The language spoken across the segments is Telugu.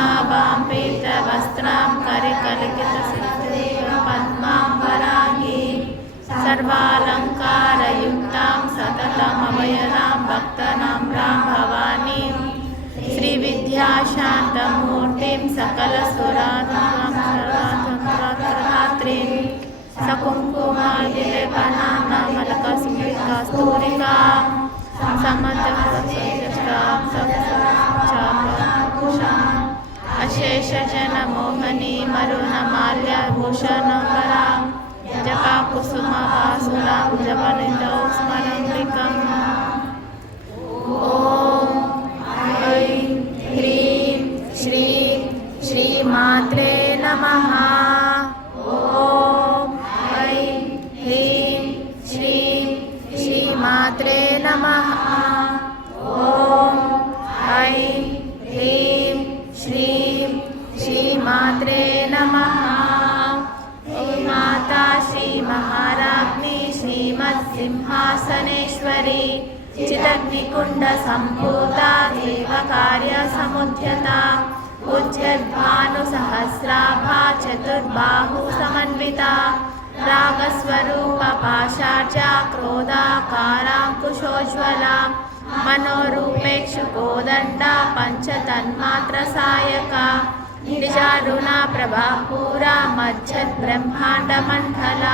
పద్మనాభాం పీతవస్త్రాం కరికలికితసిద్ధేవ పద్మాంబరాంగీం సర్వాలంకారయుక్తాం సతతమభయదాం భక్తనాం రాం భవానీం శ్రీవిద్యాశాంతమూర్తిం సకలసురానాం సర్వాంతరాత్రీం సకుంకుమాదిలేపనాం నామలకస్మికస్తూరికాం సమతమసంజస్తాం సప్తచాపభూషాం అశేషజనమోహనీ మరుణమాల్యభూషణకరాం జపాకుసుమవాసురాం జపనితౌ స్మరంబికం. ఓం ఐం హ్రీం శ్రీం శ్రీమాత్రే నమః. ఓం ఐం హ్రీం శ్రీం శ్రీమాత్రే నమః. ఓం ఐం హ్రీం శ్రీం శ్రీమాత్రే నమః. మాతా శ్రీ మహారాజ్ఞి శ్రీమత్సింహాసనేశ్వరి చిదగ్నికుండ సంభూత దేవకార్య సముద్యత ఉజ్జద్భాను సహస్రాభా చతుర్బాహు సమన్విత రాగస్వరూప పాశాచ క్రోధాకారాంకుశోజ్వల మనోరూపేక్షు కోదండ పంచతన్మాత్ర సాయక నిజారుణ ప్రభాపూర మజ్జత్ బ్రహ్మాండ మండల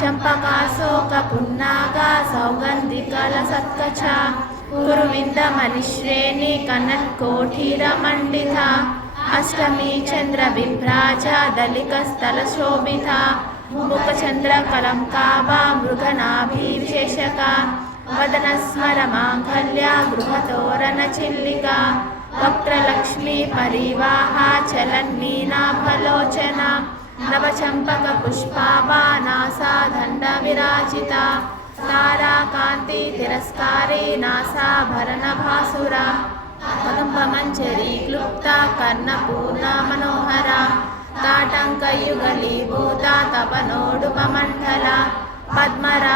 చంపకాశోక పున్నాగ సౌగంధికల సత్కచ కురువింద మణిశ్రేణి కనత్కోఠీర మండిత అష్టమి చంద్ర విభ్రాజ దళిక స్థల శోభిత ముఖచంద్ర కలంకాభా మృగనాభి విశేషక వదన స్మర మాంగళ్య గృహతోరణ చిల్లిక వక్త్రలక్ష్మీ పరివాహ చలన్మీనాభలోచన నవచంపక పుష్పాభా నాసాదండ విరాజిత తారాకాంతి తిరస్కారీ నాసాభరణ భాసుర కదంబమంజరీ క్లుప్త కర్ణపూర్ణ మనోహర తాటంకయుగలీభూత తపనోడుపమండల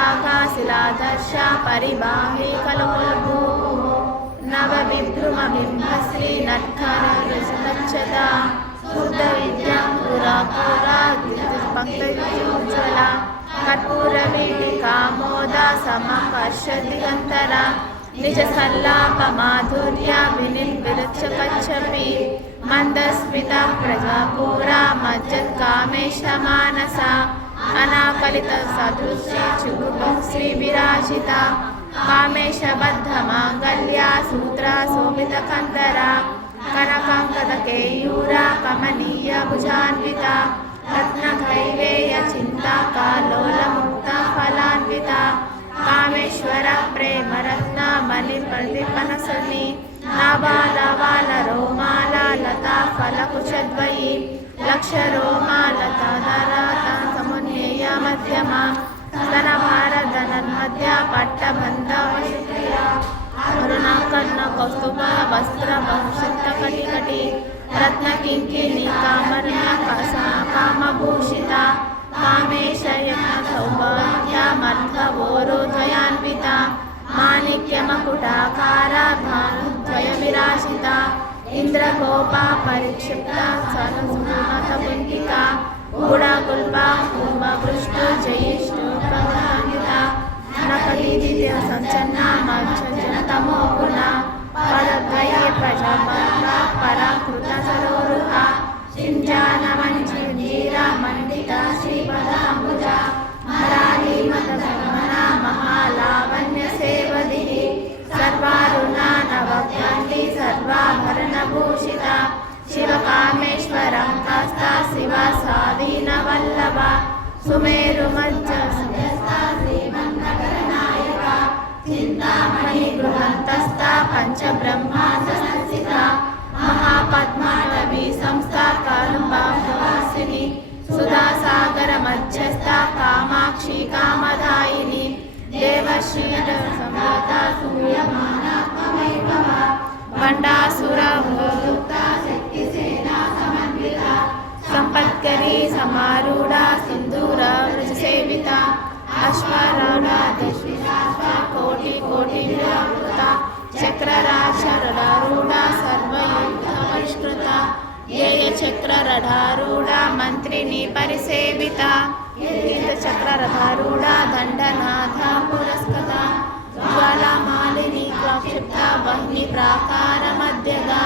పద్మరాగాశిలాదర్శ పరిబాహి కలుపులభూ నవ విభ్రుమ బింబశ్రీ నట్కర రజతచ్చద శుద్ధ విద్యాంకురాకుర పంకజోజ్వల కర్పూర వీటికామోద సమకర్ష దిగంతర నిజ సల్లాప మాధుర్య వినిర్విరుచకచ్చపి మందస్మిత ప్రజాపూర మజ్జత్ కామేశ మానస అనాకలిత సదృశ్య చుగుబహ్శ్రీ విరాజిత కామేశబద్ధ మాంగళ్య సూత్ర శోభిత కందర కనకాంకద కేయూర కమనీయ భుజాన్విత రత్నకైవేయ చింతాకాలోల ముక్త ఫలాన్విత కామేశ్వర ప్రేమ రత్న బలి ప్రతిపనసని నాబాలవాల రోమాల లతా ఫలకుచద్వయి లక్ష రోమాలతాధరాత సమున్నేయ మధ్యమ స్తన భారధనన్మధ్య పట్టబంధవశుక్రియ అరుణాకర్ణ కౌస్తుభ వస్త్ర బహుశక్త కటికటి రత్న కింకిణి కామర్ణ కామభూషిత కామేశయన సౌభాగ్య మర్ధవోరోధయాన్విత మాణిక్యమకుటాకార భానుద్వయ విరాజిత ఇంద్రగోప పరిక్షిప్త సనుమత పుంటిక గూఢగుల్ప కుంభవృష్టు జయిష్ణు ప్రధానిత నకలీదిత్య సంచన్న మజ్జనతమో గుణ పదద్వయే ప్రజాపద పరాకృత సరోరుహ సింజానమంజీర మండిత శ్రీపదాంబుజ మరాళీ మదగమన మహాలావణ్య సేవది సర్వారుణ నవగ్రంథి సర్వాభరణ భూషిత శివకామేశ్వరం హస్త శివ స్వాధీన వల్లభ సుమేరు మజ్జ శ్రీమన్నగరనాయక చింతామణి గృహంతస్థ పంచబ్రహ్మాండ స్థిత మహాపద్మాటవీ సంస్థ కాళంబావాసిని సుధాసాగర మధ్యస్థ కామాక్షి కామదాయిని దేవశ్రీడ సంవత సూయమాన కమైభవ బండాసుర శక్తి సేనా సమన్విత సంపత్కరీ సమారూఢ సింధూర వృజసేవిత అశ్వరూఢ దశవిశాఖ కోటి కోటి విరావృత చక్రరాక్షరూఢ సర్వయుద్ధ పరిష్కృత చక్రరథారూఢ మంత్రిని పరిసేవిత చక్రరథారూఢ దండనాథ పురస్కృత జ్వాలామాలిని ప్రక్షిప్త వహ్ని ప్రాకార మధ్యగా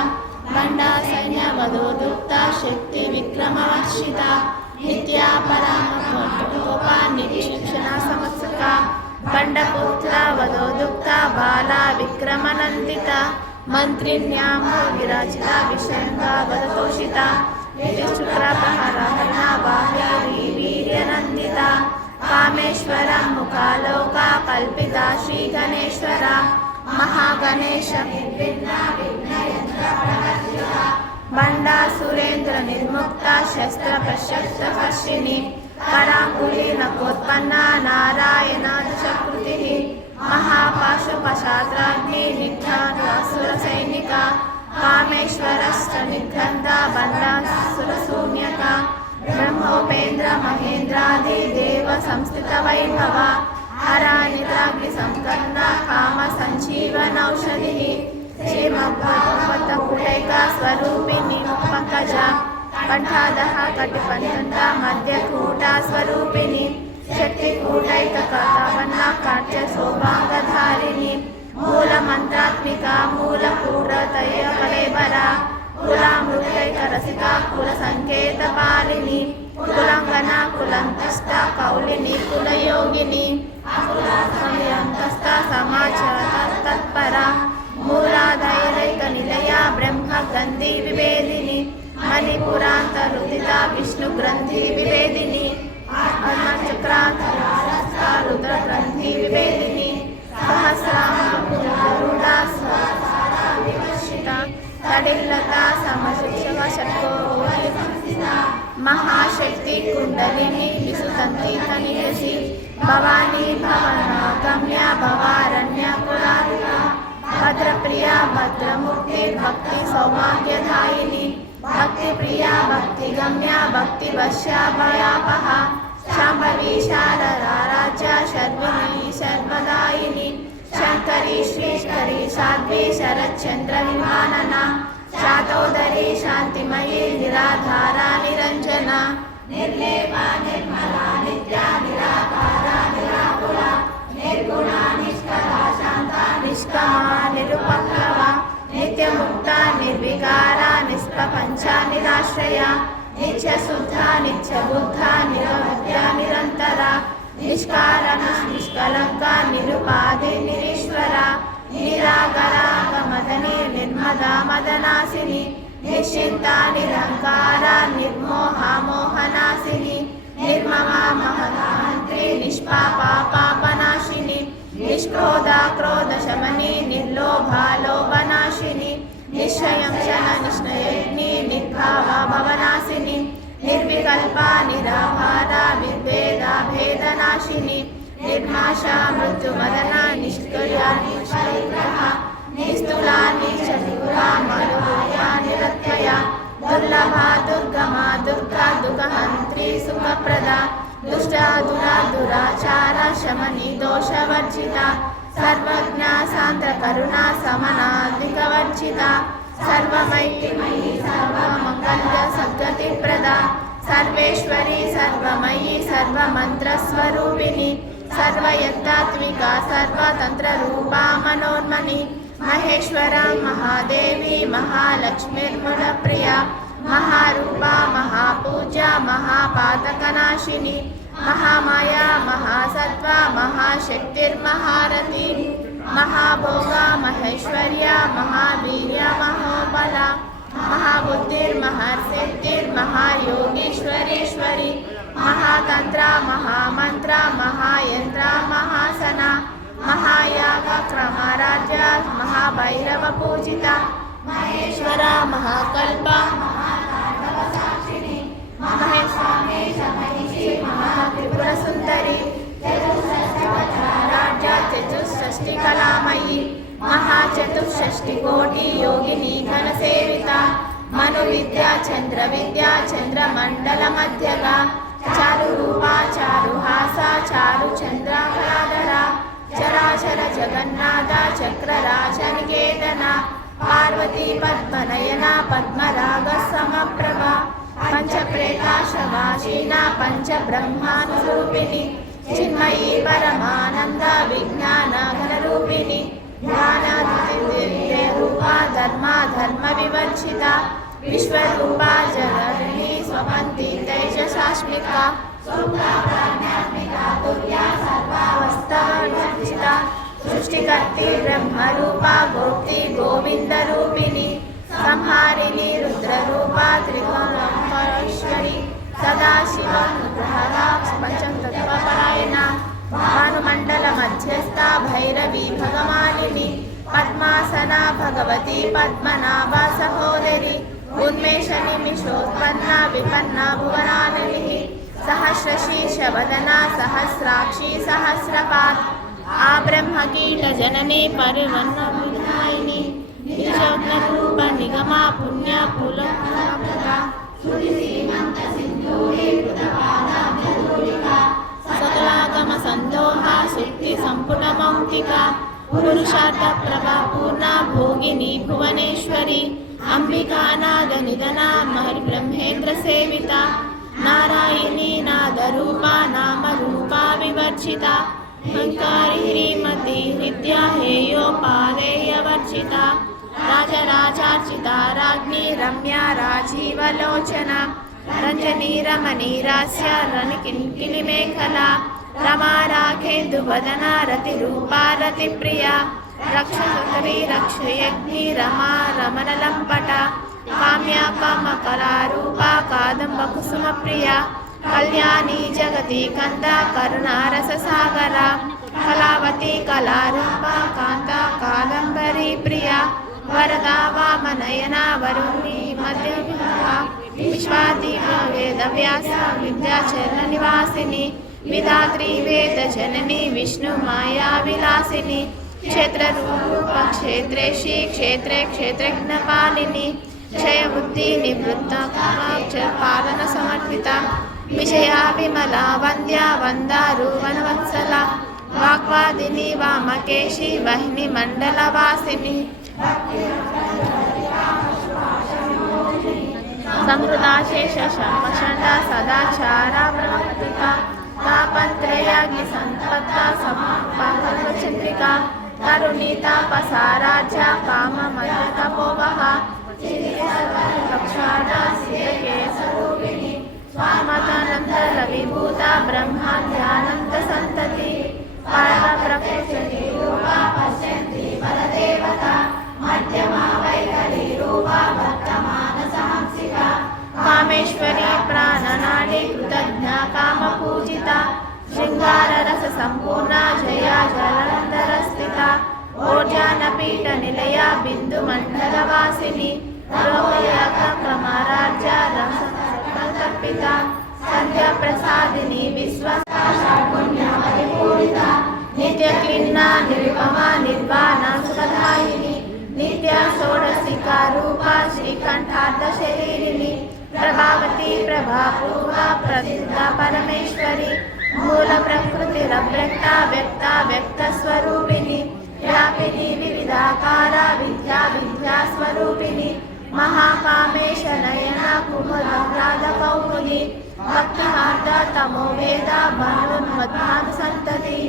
బండా సైన్య వధోదుక్త శక్తి విక్రమవర్షిత నిత్యా పరామోప నిరీక్షణ సమత్సక బండపుత్ర వధోదుక్త బాల విక్రమనందిత మంత్రిణ్యామో విరాజిత విషయంగా వదతోషిత శుక్రపహరణ బాహ్యీ వీర్యనందిత కామేశ్వర ముఖాలోక కల్పిత శ్రీ గణేశ్వర మహాగణేశ బండా సురేంద్ర నిర్ముక్త శస్త్ర ప్రశస్త పశ్చిని పరాంకులి నకోత్పన్న నారాయణ చకృతి మహాపాశుపశాస్త్రాగ్ని నిఘ్నాసుర సైనిక కామేశ్వరశ్చ నిఘ్నంద బండాసుర శూన్యక బ్రహ్మోపేంద్ర మహేంద్రాది దేవ సంస్థిత వైభవ హరా నిద్రాగ్ని సంకర్ణ కామ సంజీవనౌషధి శ్రీమద్భగవత కుటైక స్వరూపిణి పంకజ కంఠాదహ కటిపంత మధ్యకూట స్వరూపిణి శక్తి కూటైక కథవన్న కాట్య శోభాంగధారిణి మూల మంత్రాత్మిక మూల కూటతయ కళేబర కులామృతైక రసిక కుల సంకేత పాలిని కులంగన కులంతస్థ కౌలిని కులయోగిని సంయంతస్థ సమాచార తత్పర మూలాధైరైక నిలయ బ్రహ్మ గంధి విభేదిని మణిపురాంత రుదిత విష్ణు గ్రంథి విభేదిని చక్రాంత రుద్ర గ్రంథి విభేదిని సహస్రారుడ వివర్షిత తడిల్లత సమశిక్షక శక్తో మహాశక్తి కుండలిని విసుతంతి తనియసి భవానీ భవనాగమ్య భవారణ్య కులారిక భద్రప్రియ భద్రముక్తి భక్తి సౌభాగ్యదాయిని భక్తి ప్రియ భక్తి గమ్య భక్తి వశ్య భయాపహ శాంభవి శారదారాజ్య శర్విణి శర్వదాయిని శంకరి శ్రీకరి సాధ్వి శరచంద్ర విమానన శాతోదరి శాంతిమయీ నిరాధార నిరంజన నిర్లేప నిర్మల నిత్య నిరాకార నిరాకుల నిర్గుణ నిష్కళ శాంత నిష్కామ నిరుపప్లవ నిత్యముక్త నిర్వికార నిష్ప్రపంచ నిరాశ్రయ నిత్యశుద్ధ నిత్యబుద్ధ నిరవధ్య నిరంతర నిష్కారణ నిష్కలంక నిరుపాధి నిరీశ్వర నిరాగరాగమదని నిర్మద మదనాశిని నిశ్చింత నిరంకార నిర్మోహ మోహనాశిని నిర్మమ మహదాంత్రి నిష్పాప పాపనాశిని నిష్క్రోధ క్రోధ శమని నిర్లోభ లోభనాశిని నిశ్చయం శన నిష్ణయజ్ఞి నిర్భావ భవనాశిని నిర్వికల్ప నిరాభార నిర్భేద భేదనాశిని నిర్మాష మృత్యుమదన నిష్క్రియ నిష్కరిగ్రహ నిస్తుల నిశ్చతుర మరుయ నిరత్యయ దుర్లభ దుర్గమ దుర్గా దుఃఖహంత్రి సుఖప్రద దుష్ట దురాచార శమని దోషవర్జిత సర్వజ్ఞ సాంద్ర కరుణ సమనాధికవర్జిత సర్వమైత్రిమయీ సర్వమంగళ్య సద్గతి ప్రద సర్వేశ్వరి సర్వమయీ సర్వమంత్రస్వరూపిణి సర్వయత్తాత్మిక సర్వతంత్ర రూపా మనోన్మణి మహేశ్వర మహాదేవి మహాలక్ష్మీర్ముల ప్రియ మహారూప మహాపూజ మహాపాతకనాశిని మహామాయా మహాసత్వ మహాశక్తిర్మహారథి మహాభోగ మహేశ్వర్య మహావీర్య మహోబల మహాబుద్ధిర్మహర్సిద్ధిర్మహాయోగీశ్వరీశ్వరి మహాతంత్ర మహామంత్ర మహాయంత్ర మహాసన మహాయాగ క్రమరాజ్య మహాభైరవ పూజిత మహేశ్వర మహాకల్ప మహాత్రిపుర సుందరి రాజ్య చతుషష్టి కళామయీ మహాచతుషష్టి కోటి యోగిని ఘన సేవిత మను విద్యా చంద్ర విద్యా చంద్రమండల మధ్యగా చారు రూపా చారు హాస చారు చంద్రాకరాధర చరాచర జగన్నాథ చక్రరాజ నికేతన पार्वती पद्मनयना पद्मरागसमप्रभा पंचप्रेताशवासीना पंचब्रह्मानुरूपिणी चिन्मयी परमानंद विज्ञानघनरूपिणी ज्ञानादिरूपा धर्म विवर्जिता विश्वरूपा जगन्नी स्वपन्ति तेजसास्मिका सर्वावस्थावर्जिता सृष्टिकर्त्री ब्रह्मरूपा गोप्ती गोविन्दरूपिणी संहारिणी रुद्ररूपा त्रिकोणेश्वरी सदाशिवनुग्रहदा पंचतत्त्वपरायणा भानुमण्डल मध्यस्था भैरवी भगवानिनी पद्मासना भगवती पद्मनाभा सहोदरी उन्मेष निमिषोत्पन्ना विपन्ना भुवनानिः सहस्रशीर्षवदना सहस्राक्षी सहस्रपात् आब्रह्मकीटजननी परिवर्णविधायिनी निजोग्नरूप निगमा पुण्या पुलका सकलागम संदोहा सुक्ति संपुटमौक्तिका पुरुषार्थ प्रभा पूर्णा भोगिनी भुवनेश्वरी अंबिकानाद निधना ब्रह्मेन्द्र सेविता नारायणी नादरूपा नामरूपा विवर्जिता हंकारी ह्रीमती हृद्या हेयोपादेयवर्जिता राजराजार्चिता राज्ञी रम्या राजीवलोचना रंजनी रमणीरास्य रनिकिङ्किणिमेखला रमा राखेन्दुवदना रतिरूपा रतिप्रिया रक्षसुतरी रक्षयज्ञी रमा रमणलम्पटा काम्या कामकलारूपा कादम्बकुसुमप्रिया कल्याणी जगती कंदा करुणारससागरा कलावती कलारूपा कांता कादम्बरी प्रिया वरदा वामनयना वरुणी मध्यविहा विश्वादीपा वेदव्यास विद्याचरण निवासिनी विधात्री वेदजननी विष्णुमाया विलासिनी क्षेत्ररूप क्षेत्रेशी क्षेत्रे क्षेत्रज्ञपालिनी क्षय बुद्धि निवृत्ता पालन समर्पिता विषया विमला वन्द्या वन्दारु वनवत्सला वाग्वादिनी वामकेशी वहिनी मंडलवासिनी समृदा शेष शमषण्डा सदाचारा ब्रह्मपतिका तापत्रयाग्नि संपत्ता समापहर्वचन्द्रिका करुणीता पसाराज्या काममयतपोवहा रक्षाढा सिद्धकेशरूपिणी स्वामतानन्दरविभूता ब्रह्माद्यानन्दसन्तति परमप्रकृतिरूपा पश्यन्ति परदेवता मध्यमा वैखरीरूपा वर्तमानसहंसिका कामेश्वरी प्राणनाडी कृतज्ञा कामपूजिता शृङ्गाररससम्पूर्णा जया जलन्धरस्थिता ओर्जानपीठनिलया बिन्दुमण्डलवासिनी रोगयाक्रमराज्या रसकल्पिता सन्ध्याप्रसादिनी विश्वसाषाढ्गुण्यपरिपूरिता नित्यक्लिन्ना निरुपमा निर्वाणा सुखदायिनी नित्या षोडशिका रूपा श्रीकण्ठार्धशरीरिणी प्रभावती प्रभापूर्वा प्रसिद्धा परमेश्वरी मूल प्रकृतिरव्यक्ता व्यक्ता व्यक्तस्वरूपिणी व्यापिनी विविधाकारा विद्या विद्यास्वरूपिणी महाकामेश नयना कुमुदाकौमुदी भक्तिमार्ग तमो वेदा भानुन्मध्वानुसन्तति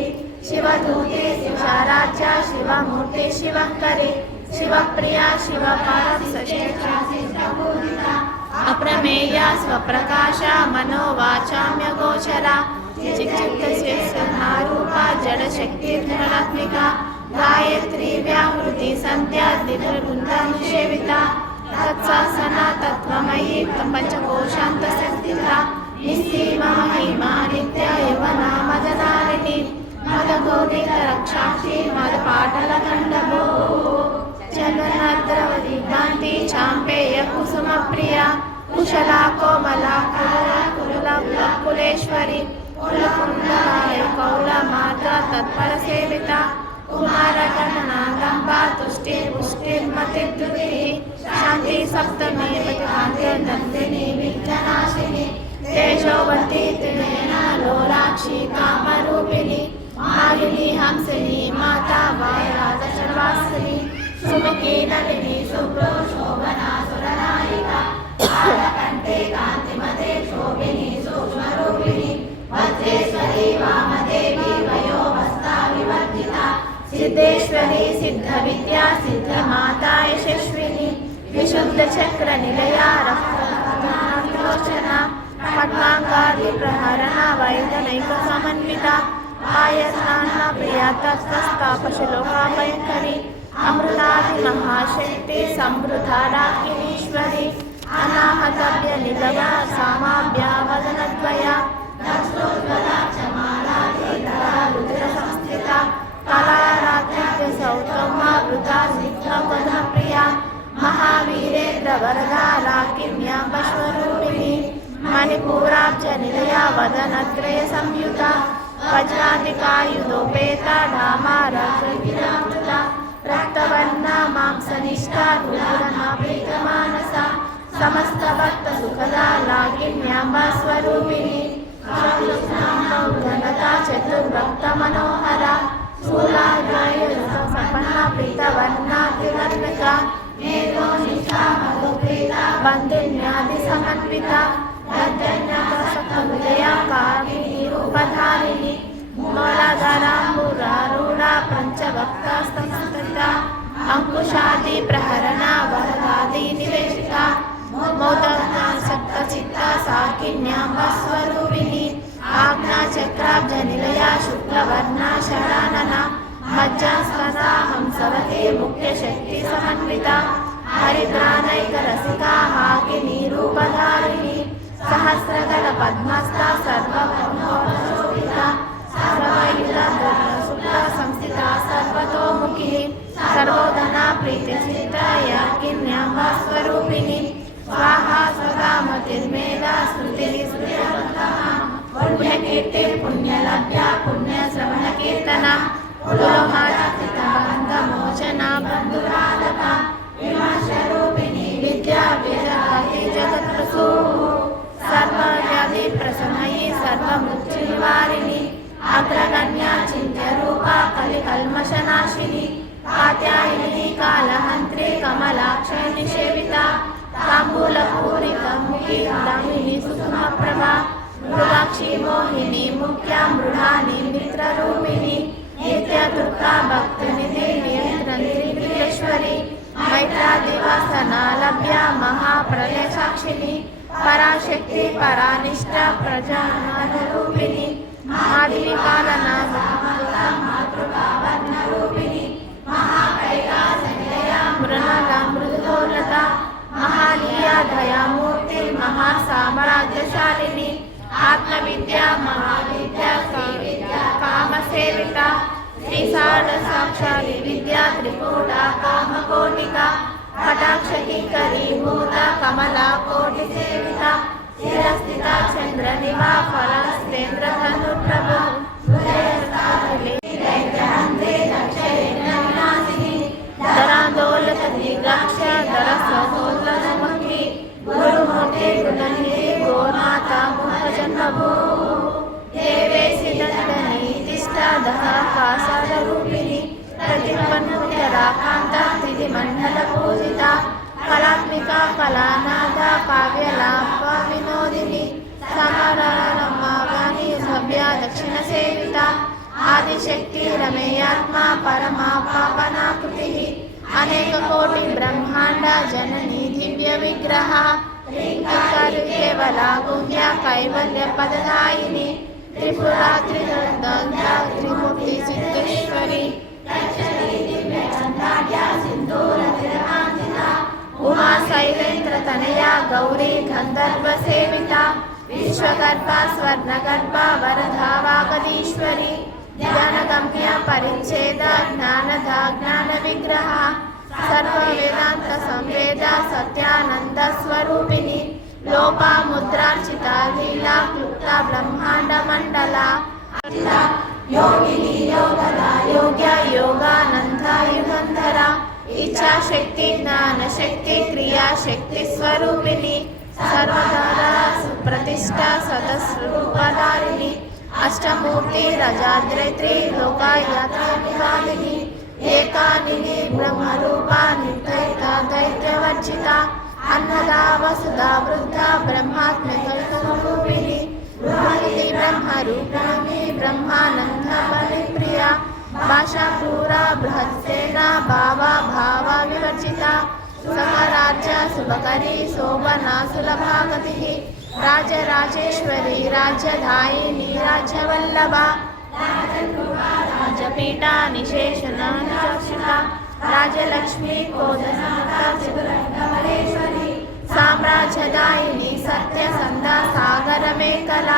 शिवदूते शिवाराध्या शिवमूर्ति शिवङ्करी शिवप्रिया शिवपारं सशेषासिद्धपूजिता अप्रमेया स्वप्रकाशा मनोवाचाम्यगोचरा चित्तस्यरूपा जडशक्तिर्धरात्मिका गायत्री व्याहृति संध्या दिव्यवृन्दानुसेविता तत्सासना तत्त्वमयी पंचकोशान्तस्थिता निस्सीमा महिमा नित्या यवना मदनारिणी मदगोदितरक्षाक्षी मदपाटलखण्डभो चलनद्रवती कान्ति चाम्पेय कुसुमप्रिया कुशला कोमला कुरुला कुलेश्वरी कुलकुण्डलाय कौलमाता तत्परसेविता कुमारगणनागम्बा तुष्टिर्पुष्टिर्मतिर्धृतिः शान्ति सप्तमी नन्दिनी विघ्ननाशिनी तेजोवती त्रिनयना लोलाक्षी कामरूपिणी मालिनी हंसिनी माता वारादशवासिनी सुमुखी శివాంగీ నళిని శుభ్రో శోభనా సురనాయిక కాలకంఠే కాంతిమతే శోభిని సూక్ష్మరూపిణి వజ్రేశ్వరి వామదేవి వయోవస్థా వివర్జిత సిద్ధేశ్వరి సిద్ధ విద్యా సిద్ధ మాతా యశస్విని విశుద్ధ చక్ర నిలయా రక్తలోచన పద్మాంగాది ప్రహరణ వైదనైక సమన్విత ఆయస్నాన ప్రియా తత్స్థాపశలోకాభయంకరి అమృతాది మహాశక్తి సంవృతారాకినీశ్వరి అనాహతవ్య నిలయ సామాభ్యావదనద్వయ రుద్ర సంస్థిత కళారాత్రిత్య సౌతమావృతా సిద్ధవద ప్రియా మహావీరేంద్ర వరదా రాకిన్యాంబస్వరూపిణి మణిపూరాబ్జ నిలయ వదనత్రయ సంయుత వజ్రాధికాయుధోపేత ఢామారాజగిరామృత రక్తవర్ణ మాంసనిష్ట రూఢమానస సమస్త భక్త సుఖదా లాగిన్యాంబ స్వరూపిణి ఘనత చతుర్భక్త మనోహర శూలాగ్రాయ సంపన్న ప్రీతవర్ణ త్రివర్ణిక మేధో నిష్ఠా మధుప్రీత బంధున్యాది సమన్విత హృదయ కామిని రూపధారిణి మూలధరాంబురారూఢ పంచభక్తస్తస్థిత అంకుశాది ప్రహరణ వరదాది నివేశిత మోదనాసక్త చిత్త సాకిన్యాంబ స్వరూపిణి ఆజ్ఞా చక్రాబ్జ నిలయ శుక్లవర్ణ షడానన మజ్జాస్కర హంసవతి ముఖ్య శక్తి సమన్విత హరిద్రానైక రసిక హాకిని రూపధారిణి సహస్రదళ పద్మస్థ సర్వశోభిత సర్వయుధ శుక్ల సంస్థిత సర్వతోముఖి సర్వోధన ప్రీతి చిత్త యాకిన్యాంబ స్వరూపిణి స్వాహా స్వదామతిర్మేధ స్మృతి పుణ్యకీర్తి పుణ్యలభ్య పుణ్య శ్రవణ కీర్తన మోచన బంధురాధక విమర్శరూపిణి విద్యా విజయతి జగత్ప్రసూ సర్వవ్యాధి ప్రసమయి సర్వమృత్యునివారిణి అగ్రగణ్య చింత్య రూప కలికల్మషనాశిని కాత్యాయని కాళహంత్రి కమలాక్ష నిషేవిత తాంబూలపూరితముఖి దామిని సుఖమప్రభ మృగాక్షి మోహిని ముఖ్య మృఢాని మిత్రరూపిణి నిత్య దుర్గా భక్తినిధి నియంత్రణీశ్వరి మైత్రాదివాసన లభ్య మహాప్రలయ సాక్షిని పరాశక్తి పరానిష్ట ప్రజారూపిణి ఆదిపాలన మాతృకావర్ణరూపిణి మహాకైలాసనిలయ మృణల మృదులత మహాలీయ దయామూర్తి మహాసామ్రాజ్యశాలిని ఆత్మవిద్య మహావిద్య కామసేవిత శ్రీసాడ సాక్షాలి విద్యా త్రికూట కామకోటిక కటాక్షీకరీభూత కమలా కోటి సేవిత స్థిరస్థిత చంద్ర నివా ఫలస్తేంద్ర ధనుర్ప్రభు ధరాందోళత దిగాక్ష ధర సహోదరముఖి గురుమూర్తి గుణనిధి గోమాత ముఖజన్మభూ దేవేశి దండని తిష్టదహ కాసాద రూపిణి ప్రతిపన్నురాకాంత తిథి మండల పూజిత కళాత్మిక కళానాథ కావ్యలాప వినోదిని సమరమాగాని సభ్య దక్షిణ సేవిత ఆదిశక్తి రమేయాత్మ పరమా పాపనాకృతి అనేక కోటి బ్రహ్మాండ జనని దివ్య విగ్రహ కేవల గుంజ కైవల్య పదదాయిని త్రిపురా త్రిమూర్తి సిద్ధేశ్వరి ఉమా శైలేంద్ర తనయా గౌరీ గంధర్వ సేవిత విశ్వగర్భ స్వర్ణగర్భ వరదా వాగదీశ్వరి జ్ఞానగమ్య పరిచ్ఛేద జ్ఞానద జ్ఞాన విగ్రహ సర్వ వేదాంత సంవేద సత్యానంద స్వరూపిణి లోపా ముద్రార్చిత లీలా క్లుప్త బ్రహ్మాండ మండల యోగిని యోగద యోగ్య యోగానంద యుగంధర ఇచ్ఛాశక్తి జ్ఞానశక్తి క్రియాశక్తి స్వరూపిణి సర్వధార సుప్రతిష్ట సదస్వరూపధారిణి అష్టమూర్తి రజాద్రైత్రి లోకాయాత్రిని ఏకానిని బ్రహ్మరూపా నిర్దయిత దైత్యవర్జిత అన్నదా వసుదా వృద్ధ బ్రహ్మాత్మకల్పరూపిణి బ్రహ్మనిధి బ్రహ్మరూపిణి బ్రహ్మానంద బలిప్రియ భాషాపూర బృహత్సేన భావా భావ వివర్జిత సమరాజ్య శుభకరీ శోభనా సులభాగతి రాజరాజేశ్వరి రాజ్యదాయిని రాజ్యవల్లభ రాజపీఠ నిశేషణ రాజలక్ష్మి కోదనమరేశ్వరి సామ్రాజ్యదాయిని సత్యసంద సాగర మేకల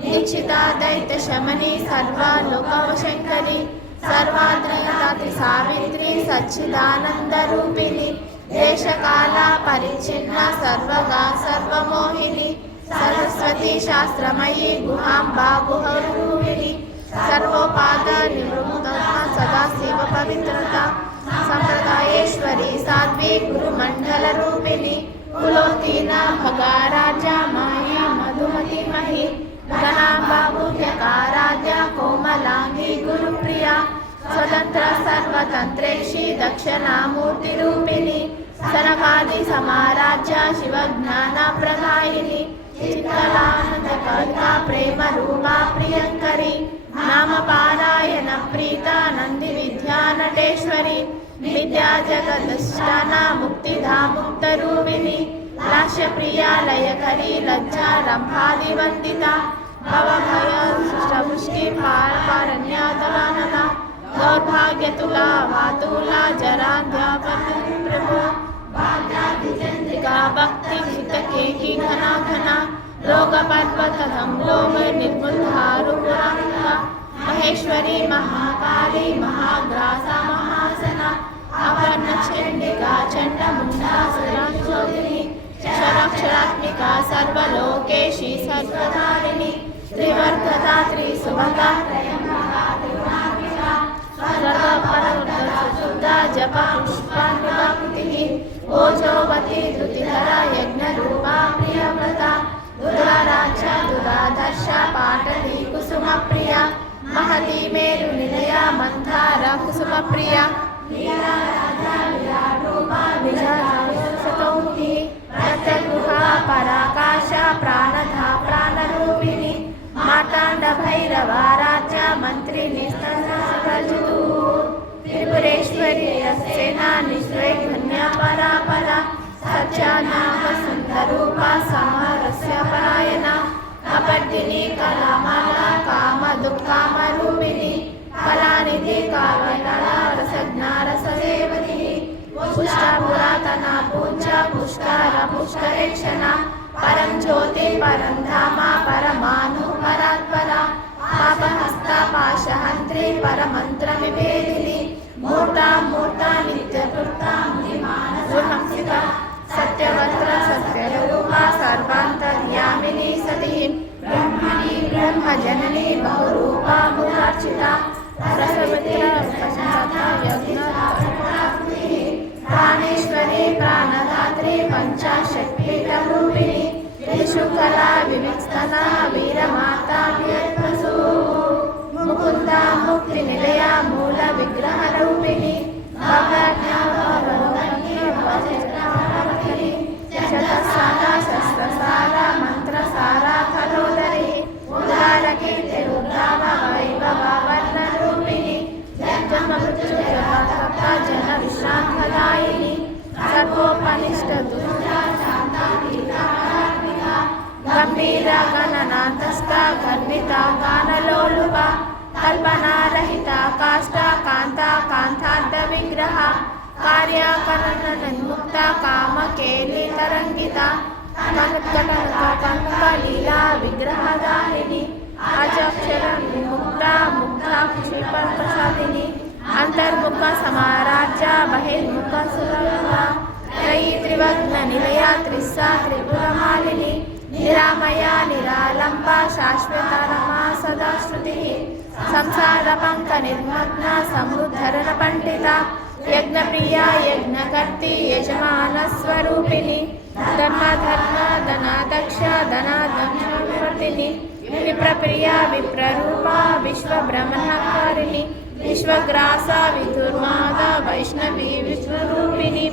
దీక్షిత దైత్య శమని సర్వలోకవశంకరి సర్వాద్రయాతి సావిత్రి సచ్చిదానంద రూపిణి దేశకాల పరిచ్ఛిన్న సర్వగా సర్వమోహిని సరస్వతి శాస్త్రమయీ గుహాంబా గుహరూపిణి సర్వోపాద నివృత్త సదాశివ పవిత్రత సంప్రదాయేశ్వరి సాధ్వి గురుమండల రూపిణి కులోత్తీన భగారాజ్య మాయా మధుమతి మహి గణాబాబుభ్యకారాధ్య కోమలాంగి గురుప్రియ స్వతంత్ర సర్వతంత్రేషి దక్షిణామూర్తి రూపిణి సనకాది సమారాజ్య శివ జ్ఞాన ప్రదాయిని చిత్తలానందకర్త ప్రేమ రూపా ప్రియంకరి నామ పారాయణ ప్రీత నంది విద్యా నటేశ్వరి విద్యా జగదష్టాన ముక్తిదా ముక్త రూపిణి లాస్య ప్రియా లయకరి లజ్జా రంభాది వందిత భవభయ సృష్టపుష్టి పారణ్యాతవానల దౌర్భాగ్యతులా వాతులా జరాధ్యాపతి ప్రభు భాగ్యాదిచంద్రికా భక్తి చిత్తకేకి ఘనా ఘనా రోగ పర్వతం లోమ నిర్ముద్ధారు పురాణ మహేశ్వరి మహాకాళి మహాగ్రాస మహాసన అపర్ణ చండికా చండముండాసురాక్షోధిని క్షరాక్షరాత్మిక సర్వలోకేశి సర్వధారిణి త్రివర్గదా త్రిసుభగా సర్వపరశుద్ధ జప పుష్పాకృతి ఓజోవతి ధృతిధర యజ్ఞ రూపా ప్రియవ్రత దురారాధ్య దురాదర్శ పాటలి కుసుమ ప్రియ మహతి మేరు నిలయ మందార కుసుమ ప్రియ విజయౌతి రథగృహ పరాకాశ ప్రాణధ ప్రాణరూపిణి మార్తాండ భైరవారాధ్య మంత్రిని స్తనజు త్రిపురేశ్వరి సేనా నిశ్వైఘన్య పరాపర సత్యానామ సుందరూప సమరస్య పరాయణ అపర్దిని కళామాల కామ దుఃఖామ రూపిణి కళానిధి కావళ రసజ్ఞారసదేవతి పుష్ట పురాతన పూజ పుష్కర పుష్కరేక్షణ పరం జ్యోతి పరం ధామ పరమాను పరాత్పర పాపహస్త పాశహంత్రి పరమంత్ర విభేదిని మూర్తా మూర్త నిత్యకృత గృహంసిక సత్యవత్ర సత్యరూప సర్వాంతర్యామిని సతి బ్రహ్మణి బ్రహ్మజనని బహురూప మురార్చిత రసవత్ర ప్రాణేశ్వరి ప్రాణదాత్రి పంచాశక్తిరూపిణి త్రిశుకలా వివిక్స్తన వీరమాతా వ్యత్వసు ముకుంద ముక్తి నిలయ మూల విగ్రహ రూపిణి శతసార శస్త్రసార మంత్రసార ఖలోదరి ఉదార కీర్తి రుద్రావ వైభవ వర్ణ రూపిణి జన్మ మృత్యు జన విశ్రాంతదాయిని సర్వోపనిష్ట గంభీర గణనాథస్థ గర్భిత గానలోలుప కల్పనారహిత కాష్ట కాంత కాంతార్థ విగ్రహ కార్యకరణ నిర్ముక్త కామ కేలి తరంగిత కనక లీలా విగ్రహదారిణి అజక్షర విముక్త ముగ్ధ క్షిప ప్రసాదిని అంతర్ముఖ సమారాజ్య బహిర్ముఖ సులభ త్రయీ త్రివగ్న నిలయ త్రిస్సా త్రిపురమాలిని నిరామయ నిరాలంబ శాశ్వత రమా సదా శృతి సంసార పంక నిర్మగ్న సముద్ధరణ పండిత యజ్ఞప్రియ యజ్ఞకర్తి యజమాన స్వరూపిణి ధర్మ ధర్మ ధనాదక్ష ధనాదక్షిని విప్రప్రియ విప్రరూప విశ్వబ్రహ్మణకారిణి విశ్వగ్రాస విధుర్మాద వైష్ణవి విశ్వరూపిణి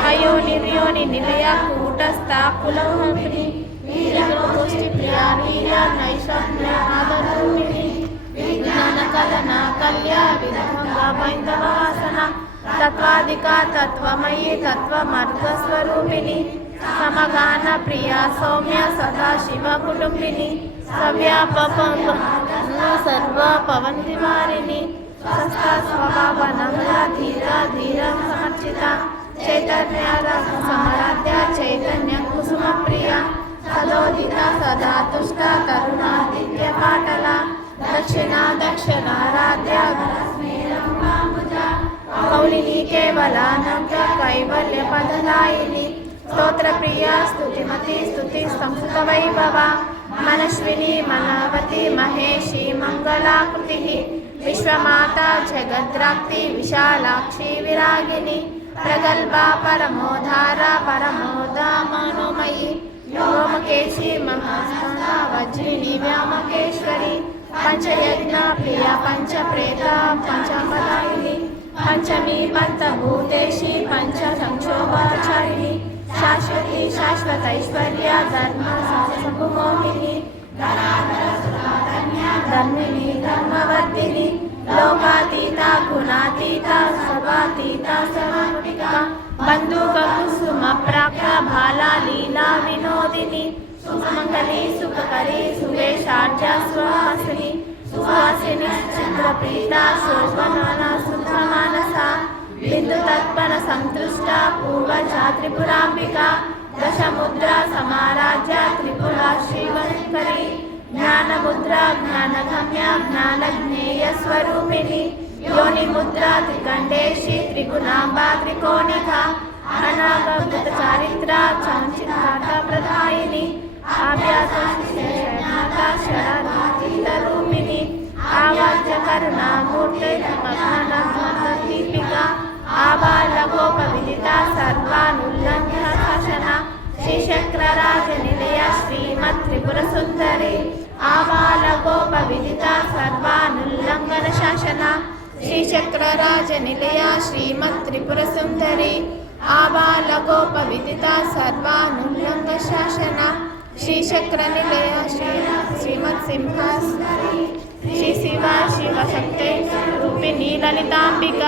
అయో నిర్యోని నిలయ కూటస్థ కులహంపిని వీరగోష్ఠి ప్రియా వీర్య నైషాన్య ఆదరూపిణి విజ్ఞాన కలన కల్య విధంగ బైందవాసన తత్వాధిక తత్వమయీ తత్వమర్గస్వరూపిణి సమగాన ప్రియ సౌమ్య సదాశివ కుటుంబిని సవ్యాపంగ సర్వ పవంతివారిణి స్వస్థ స్వభావ నమ్ర ధీర ధీర సమర్చిత చైతన్య సమరాధ్య చైతన్య కుసుమ ప్రియ సదోదిత సదా తుష్ట తరుణాదిత్య పాటల దక్షిణ దక్షిణారాధ్య కౌలిని కేవలానంద కైవల్య పదదాయిని స్తోత్ర ప్రియ స్తుతిమతి స్తుతి సంస్కృత వైభవ మనస్విని మనవతి మహేషి మంగళాకృతి విశ్వమాత జగద్రాక్తి విశాలాక్షి విరాగిని ప్రగల్భ పరమోధార పరమోదామనుమయి వ్యోమకేశి మహాస్కంద వజ్రిని వ్యామకేశ్వరి పంచయజ్ఞ ప్రియ పంచప్రేత పంచమదాయిని పంచమి పంచభూతేషి పంచ సంక్షోభాచారిణి శాశ్వతి శాశ్వతైశ్వర్య ధర్మ సంభుమోహిని ధర్మిణి ధర్మవర్ధిని లోకాతీత గుణాతీత సర్వాతీత సర్వమునిక బంధుక కుసుమ ప్రాప్త బాలా లీలా వినోదిని సుమంగళి సుఖకరి సువేషాఢ్య సుహాసిని సుహాసిని చిత్రప్రీత శోభనాన సుఖమానస బిందు తత్పర సంతృష్ట పూర్వజ త్రిపురాంబిక దశముద్ర సమారాజ్య త్రిపుర శ్రీవంకరి జ్ఞానముద్ర జ్ఞానగమ్య జ్ఞానజ్ఞేయ స్వరూపిణి యోనిముద్ర త్రికండేశి త్రిగుణాంబ త్రికోణిక అనాగభూత చారిత్ర చంచితాట ప్రదాయిని ఆభ్యాస రూపిణి ఆవాజ్య కరుణామూర్తి దీపిక ఆబాల గోప విదిత సర్వానుల్లంఘ్య శాసన శ్రీచక్రరాజ నిలయ శ్రీమత్ త్రిపుర సుందరి ఆబాల గోప విదిత సర్వానుల్లంఘన శాసన శ్రీచక్రరాజ నిలయ శ్రీమత్ త్రిపుర సుందరి ఆబాల గోప విదిత సర్వానుల్లంఘ శాసన శ్రీచక్ర నిలయ శ్రీమత్ సింహాసరి శ్రీ శివ శివశక్తి రూపిణి లలితాంబిక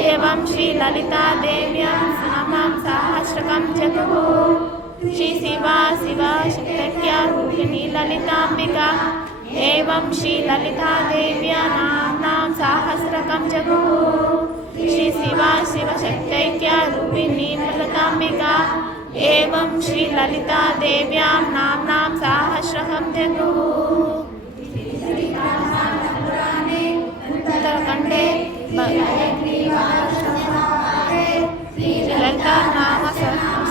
ఏవం శ్రీ లలితా దేవ్యాం నామం సహస్రకం జగః శ్రీ శివ శివశక్త్యా రూపిణి లలితాంబిక ఏవం శ్రీ లలితా దేవ్యా నామం సహస్రకం జగః శ్రీ శివ శివశక్త్యా రూపిణి లలితాంబిక ఏవం శ్రీ లలితా దేవ్యాం నామం సహస్రకం జగః उत्तरखंडे ललिता नाम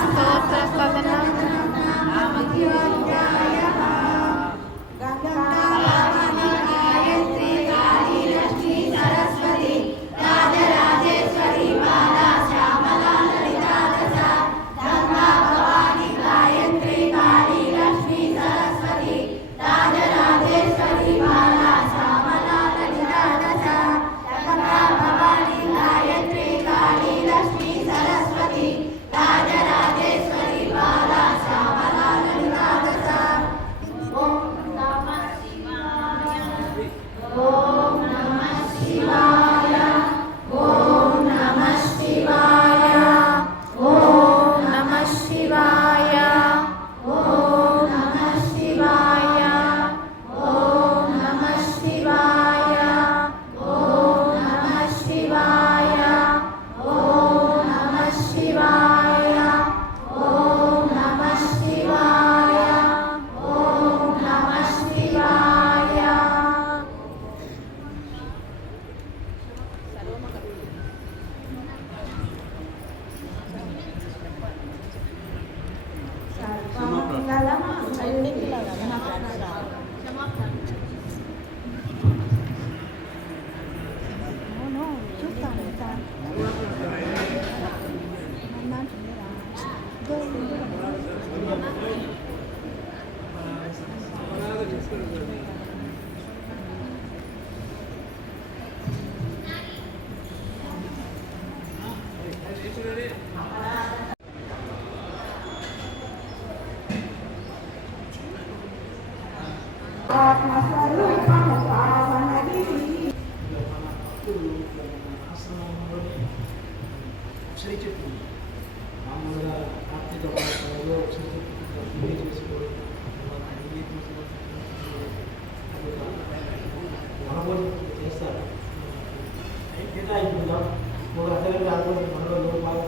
स्तोत्र कवनम भवानी ఆశ్రమంలోనే ఉసిరి చెట్టు మామూలుగా కార్తీక మాసంలో ఉసిరి చెట్టు పూజ చేసుకోవడం వనభోజనం చేస్తారు. కేటాయించుకుందాం ఒక అతని రాకపోతే మనలో లోపాలు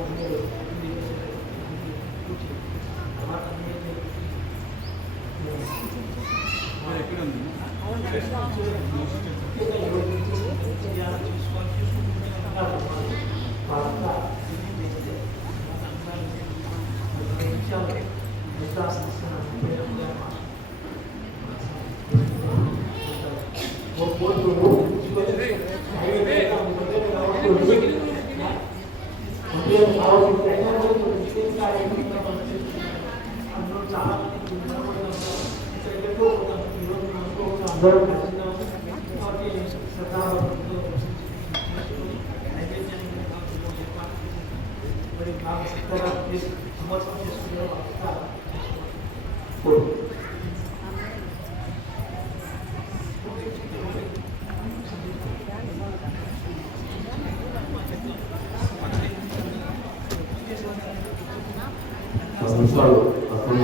తర్వాత నిమిషాలు అసలు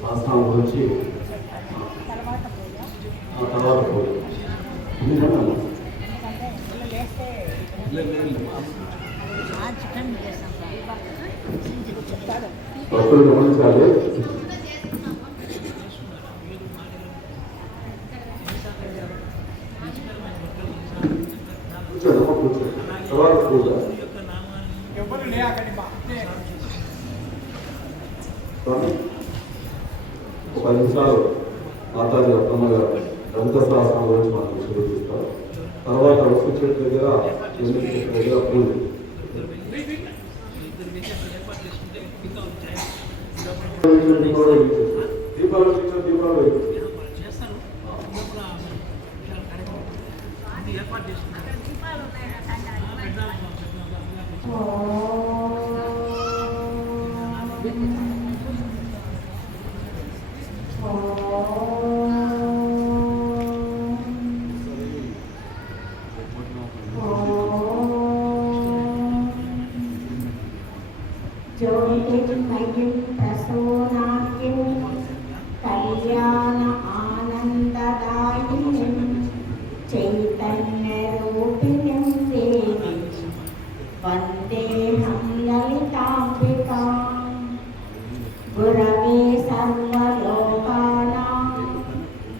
శాస్త్రం గురించి ఆ తర్వాత భక్తులు గమనించాలి. తర్వాత పూజ ఒక 10 నిమిషాలు మాతాజీ రత్నమ్మ గారు లలిత సహస్రం గురించి మనకు చూపిస్తారు. తర్వాత వస్తు చెట్టు దగ్గర చెట్టు దగ్గర పూజ దీపాలు దీపాలు ఏర్పాటు చేస్తున్నారు. కళ్యాణ ఆనందదాయిని చైతన్య రూపిణిం దేవి వందేహం లలితాంబికాం గురవే సర్వలోకానాం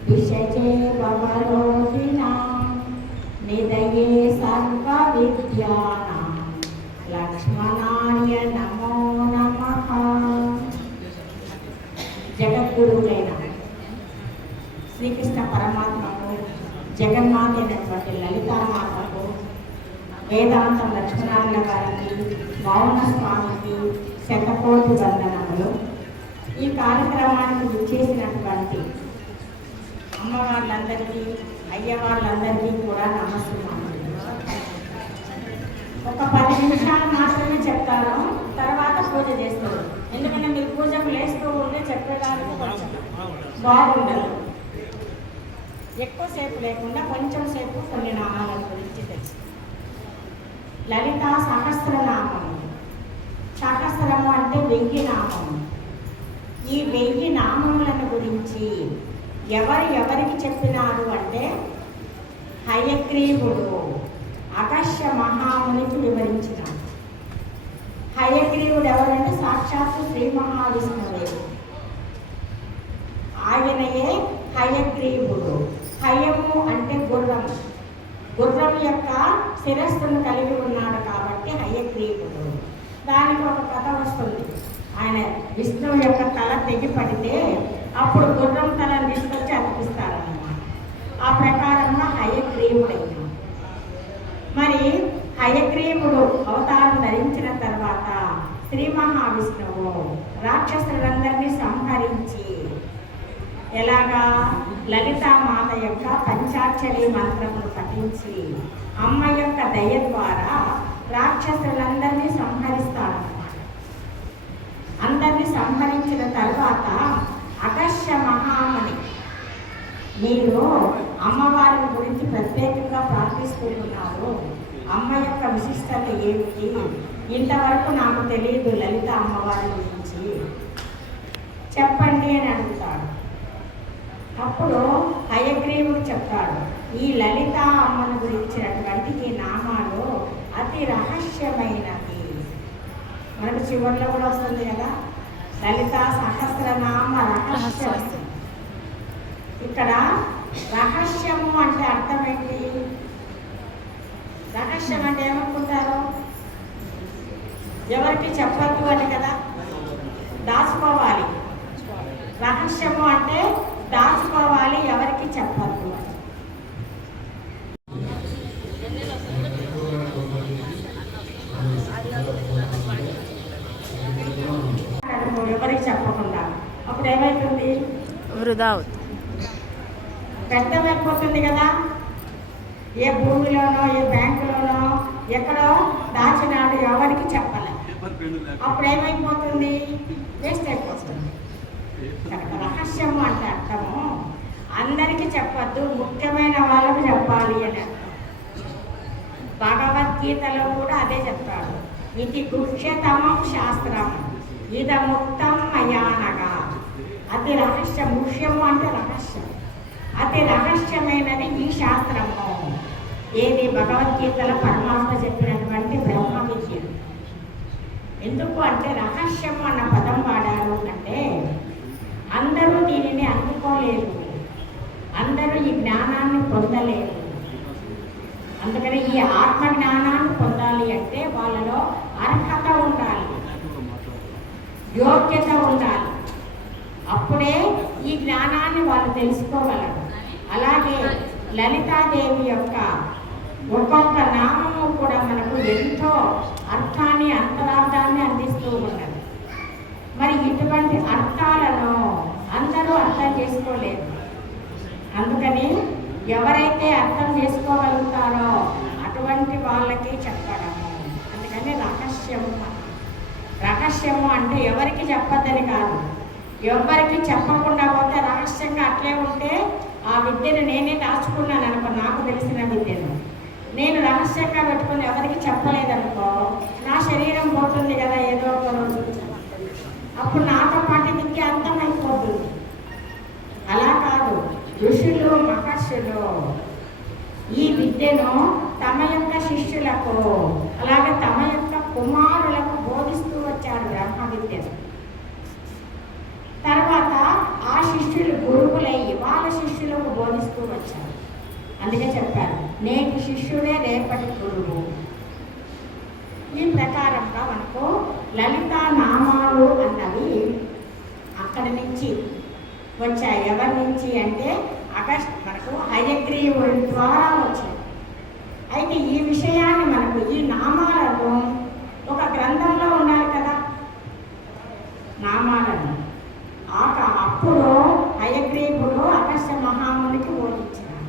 విషజే భవరోహిణాం నిదయే సర్వవిద్యానాం లక్ష్మణాయ నమో నమః. జగద్గురువులైన శ్రీకృష్ణ పరమాత్మకు, జగన్మాత అయినటువంటి లలితామాతకు, వేదాంతం లక్ష్మణారాయణ గారికి, మౌన స్వామికి శతకోటి వందనములు. ఈ కార్యక్రమానికి విచ్చేసినటువంటి అమ్మవార్లందరికీ, అయ్యవార్లందరికీ కూడా నమస్కారం. ఒక 10 నిమిషాలు మాత్రమే చెప్తాను, తర్వాత పూజ చేస్తాను. ఎందుకంటే మీరు పూజకు లేస్తూ ఉంటే చెప్పడానికి కొంచెం బాగుండదు. ఎక్కువసేపు లేకుండా కొంచెం సేపు కొన్ని నామాల గురించి తెలుసు. లలితా సహస్రనామము. సహస్రము అంటే 1000 నామము. ఈ 1000 నామములను గురించి ఎవరికి చెప్పినారు అంటే హయగ్రీవుడు అగస్త్య మహామునికి వివరించినాడు. హయగ్రీవుడు ఎవరంటే సాక్షాత్తు శ్రీ మహావిష్ణువే. ఆయనయే హయగ్రీవుడు. హయము అంటే గుర్రం. గుర్రం యొక్క శిరస్సును కలిగి ఉన్నాడు కాబట్టి హయగ్రీవుడు. దానికి ఒక కథ వస్తుంది. ఆయన విష్ణువు యొక్క తల తెగి పడితే అప్పుడు గుర్రం తలను తీసుకొచ్చి అర్పిస్తారన్నమాట. ఆ ప్రకారంగా హయగ్రీవుడైన మరి హయగ్రీవుడు అవతారం ధరించిన తర్వాత శ్రీ మహావిష్ణువు రాక్షసులందరినీ సంహరించి ఎలాగా లలితామాత యొక్క పంచాక్షరి మంత్రములు పఠించి అమ్మ యొక్క దయ ద్వారా రాక్షసులందరినీ సంహరిస్తారన్నమాట. అందరినీ సంహరించిన తర్వాత అగస్త్య మహాముని, మీరు అమ్మవారి గురించి ప్రత్యేకంగా తెలుసుకుంటున్నారు. అమ్మ యొక్క విశిష్టత ఏమిటి, ఇంతవరకు నాకు తెలియదు లలిత అమ్మవారి గురించి చెప్పండి అని అడుగుతాడు. అప్పుడు హయగ్రీవుడు చెప్తాడు, ఈ లలిత అమ్మను గురించినటువంటి ఈ నామాలు అతి రహస్యమైనది. మనకు చివరిలో కూడా వస్తుంది కదా, లలిత సహస్రనామ రహస్యం. ఇక్కడ రహస్యము అంటే అర్థం ఏంటి? రహస్యం అంటే ఏమనుకుంటారు? ఎవరికి చెప్పద్దు అని కదా, దాచుకోవాలి. రహస్యము అంటే దాచుకోవాలి, ఎవరికి చెప్పద్దు అని. ఎవరికి చెప్పకుండా అప్పుడు ఏమైతుంది? వృధా వ్యర్థమైపోతుంది కదా. ఏ భూమిలోనో ఏ బ్యాంకులోనో ఎక్కడో దాచినాడు, ఎవరికి చెప్పలే. అప్పుడు ఏమైపోతుంది? వేస్ట్ అయిపోతుంది. రహస్యము అంటే అర్థము అందరికీ చెప్పద్దు, ముఖ్యమైన వాళ్ళకు చెప్పాలి అని అర్థం. భగవద్గీతలో కూడా అదే చెప్తాడు, ఇది గుహ్యతమం శాస్త్రం ఇదముక్తం మయానగా. అతి రహస్యం, ముఖ్యము అంటే రహస్యం, అతి రహస్యమైనది ఈ శాస్త్రము. ఏది? భగవద్గీతలో పరమాత్మ చెప్పినటువంటి బ్రహ్మ విద్య. ఎందుకు అంటే రహస్యము అన్న పదం వాడారు అంటే అందరూ దీనిని అందుకోలేరు, అందరూ ఈ జ్ఞానాన్ని పొందలేరు. అందుకని ఈ ఆత్మ జ్ఞానాన్ని పొందాలి అంటే వాళ్ళలో అర్హత ఉండాలి, యోగ్యత ఉండాలి. అప్పుడే ఈ జ్ఞానాన్ని వాళ్ళు తెలుసుకోగలరు. అలాగే లలితాదేవి యొక్క ఒక్కొక్క నామము కూడా మనకు ఎంతో అర్థాన్ని, అంతరార్థాన్ని అందిస్తూ ఉన్నది. మరి ఇటువంటి అర్థాలను అందరూ అర్థం చేసుకోలేరు. అందుకని ఎవరైతే అర్థం చేసుకోగలుగుతారో అటువంటి వాళ్ళకే చెప్పడము. అందుకని రహస్యము అంటే ఎవరికి చెప్పద్దని కాదు. ఎవరికి చెప్పకుండా పోతే రహస్యంగా అట్లే ఉంటే ఆ విద్యను నేనే దాచుకున్నాను అనుకో, నాకు తెలిసిన విద్యను నేను రహస్యంగా పెట్టుకుని ఎవరికి చెప్పలేదనుకో, నా శరీరం పోతుంది కదా ఏదో ఒక రోజు. అప్పుడు నాతో పాటు విద్య అంతమైపోతుంది. అలా కాదు, ఋషులు మహర్షులు ఈ విద్యను తమ యొక్క శిష్యులకు, అలాగే తమ యొక్క కుమారులకు బోధిస్తూ వచ్చారు బ్రహ్మ విద్యను. తర్వాత ఆ శిష్యులు గురువులై వాళ్ళ శిష్యులకు బోధిస్తూ వచ్చారు. అందుకే చెప్పారు, నేటి శిష్యుడే రేపటి గురువు. ఈ ప్రకారంగా మనకు లలితా నామాలు అన్నవి అక్కడి నుంచి వచ్చాయి. ఎవరి నుంచి అంటే మనకు హయగ్రీవుడి ద్వారా వచ్చాయి. అయితే ఈ విషయాన్ని మనకు ఈ నామాలను ఒక గ్రంథంలో ఉండాలి కదా, నామాలను. అప్పుడు హయగ్రీవుడు అగస్త్య మహామునికి బోధించాడు.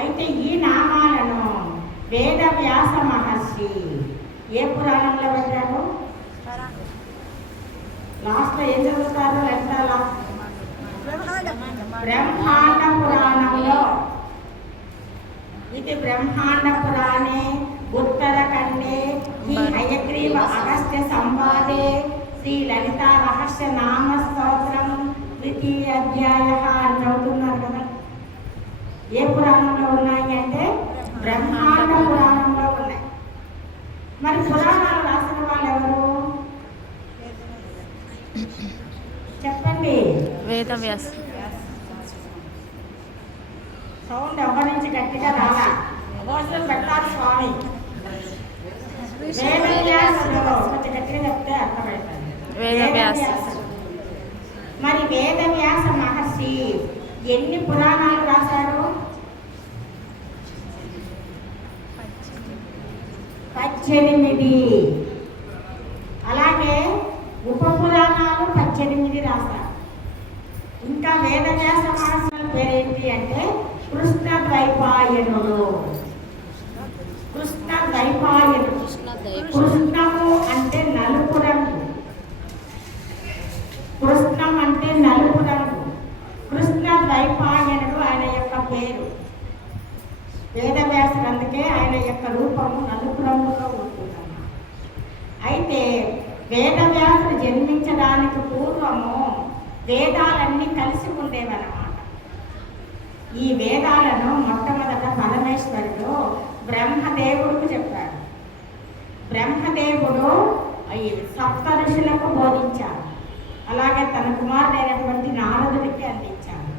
అయితే ఈ నామాలను వేదవ్యాస మహర్షి ఏ పురాణంలో పెట్టాడు? లాస్ట్లో ఏం చదువుతారు? లలితాల బ్రహ్మాండ పురాణంలో. ఇది బ్రహ్మాండ పురాణే ఉత్తరఖండే ఈ హయగ్రీవ అగస్త్య సంవాదే శ్రీ లలిత రహస్య నామ స్తోత్రం ద్వితీయ అధ్యాయ అని చదువుతున్నారు కదా. ఏ పురాణంలో ఉన్నాయి అంటే బ్రహ్మాండ పురాణంలో ఉన్నాయి. మరి పురాణాలు రాసిన వాళ్ళు ఎవరు చెప్పండి? వేదవ్యాస. సౌండ్ ఎవరి నుంచి గట్టిగా రాలా, భోజనం పెట్టాలి స్వామి. వేదవ్యాసుడు కొంచెం గట్టిగా చెప్తే అర్థమవుతుంది. వేదవ్యాసుడు. మరి వేదవ్యాస మహర్షి ఎన్ని పురాణాలు రాశాడు? 18. అలాగే ఉప పురాణాలు 18 రాశారు. ఇంకా వేదవ్యాస మహర్షి పేరేంటి అంటే కృష్ణద్వైపాయనుడు. కృష్ణద్వైపాయనుడు. కృష్ణము అంటే నలుపు రంగు. కృష్ణం అంటే నలుపు రంగు. కృష్ణద్వైపాయనుడు ఆయన యొక్క పేరు. వేదవ్యాసుడు అందుకే ఆయన యొక్క రూపము నలుపు రంగులో ఉంటుందన్నమాట. అయితే వేదవ్యాసుడు జన్మించడానికి పూర్వము వేదాలన్నీ కలిసి ఉండేవన్నమాట. ఈ వేదాలను మొట్టమొదట పరమేశ్వరుడు బ్రహ్మదేవుడికి చెప్పాడు. బ్రహ్మదేవుడు ఈ సప్త ఋషులకు బోధించాడు. అలాగే తన కుమారుడైనటువంటి నారదుడికి అందించాడు.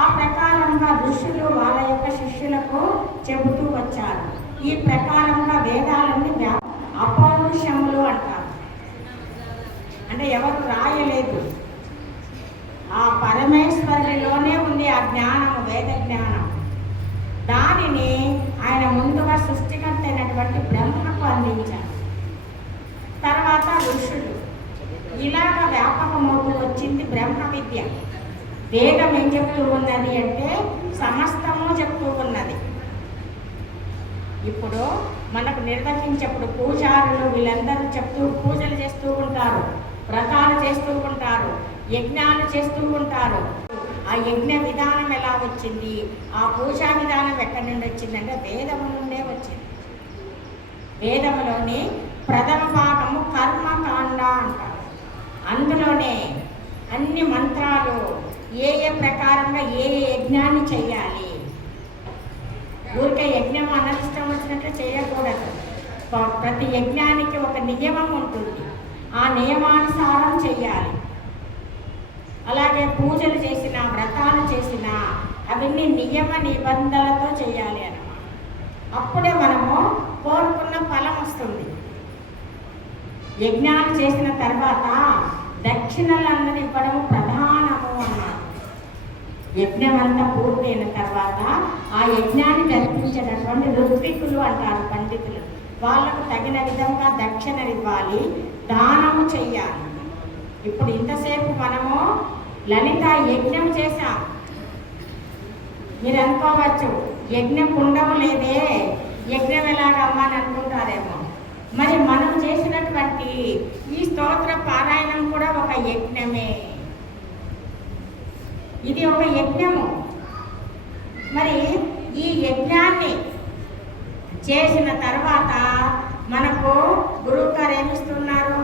ఆ ప్రకారంగా ఋషులు వాళ్ళ యొక్క శిష్యులకు చెబుతూ వచ్చారు. ఈ ప్రకారంగా వేదాలన్నీ అపౌరుషములు అంటారు. అంటే ఎవరు రాయలేదు, ఆ పరమేశ్వరుడిలోనే ఉంది ఆ జ్ఞానము, వేద జ్ఞానం. దానిని ఆయన ముందుగా సృష్టికర్త అయినటువంటి బ్రహ్మకు అందించారు. తర్వాత ఋషులు ఇలాగ వ్యాపకమవుతూ వచ్చింది బ్రహ్మ విద్య. వేదం ఏం చెప్తూ ఉన్నది అంటే సమస్తము చెప్తూ ఉన్నది. ఇప్పుడు మనకు నిర్వహించేప్పుడు పూజారులు వీళ్ళందరూ చెప్తూ పూజలు చేస్తూ ఉంటారు, వ్రతాలు చేస్తూ ఉంటారు, యజ్ఞాలు చేస్తూ ఉంటారు. ఆ యజ్ఞ విధానం ఎలా వచ్చింది, ఆ పూజా విధానం ఎక్కడి నుండి వచ్చిందంటే వేదము నుండే వచ్చింది. వేదములోని ప్రథమ భాగము కర్మకాండ అంటారు. అందులోనే అన్ని మంత్రాలు ఏ ఏ ప్రకారంగా ఏ ఏ యజ్ఞాన్ని చేయాలి. ఊరికే యజ్ఞం అనరిష్టం వచ్చినట్లు చేయకూడదు. ప్రతి యజ్ఞానికి ఒక నియమం ఉంటుంది, ఆ నియమానుసారం చెయ్యాలి. అలాగే పూజలు చేసిన, వ్రతాలు చేసిన అవన్నీ నియమ నిబంధనలతో చేయాలి అన్నమాట. అప్పుడే మనము కోరుకున్న ఫలం వస్తుంది. యజ్ఞాలు చేసిన తర్వాత దక్షిణలు అన్నది ఇవ్వడం ప్రధానము అన్నారు. యజ్ఞం అంతా పూర్తయిన తర్వాత ఆ యజ్ఞాన్ని జరిపించేటటువంటి ఋత్వికులు అంటారు పండితులు. వాళ్ళకు తగిన విధంగా దక్షిణ ఇవ్వాలి, దానము చెయ్యాలి. ఇప్పుడు ఇంతసేపు మనము లలిత యజ్ఞం చేశాం. మీరు అనుకోవచ్చు యజ్ఞం ఉండవు లేదే, యజ్ఞం ఎలాగమ్మా అని అనుకుంటారేమో. మరి మనం చేసినటువంటి ఈ స్తోత్ర పారాయణం కూడా ఒక యజ్ఞమే. ఇది ఒక యజ్ఞము. మరి ఈ యజ్ఞాన్ని చేసిన తర్వాత మనకు గురువు గారు ఏమిస్తున్నారు,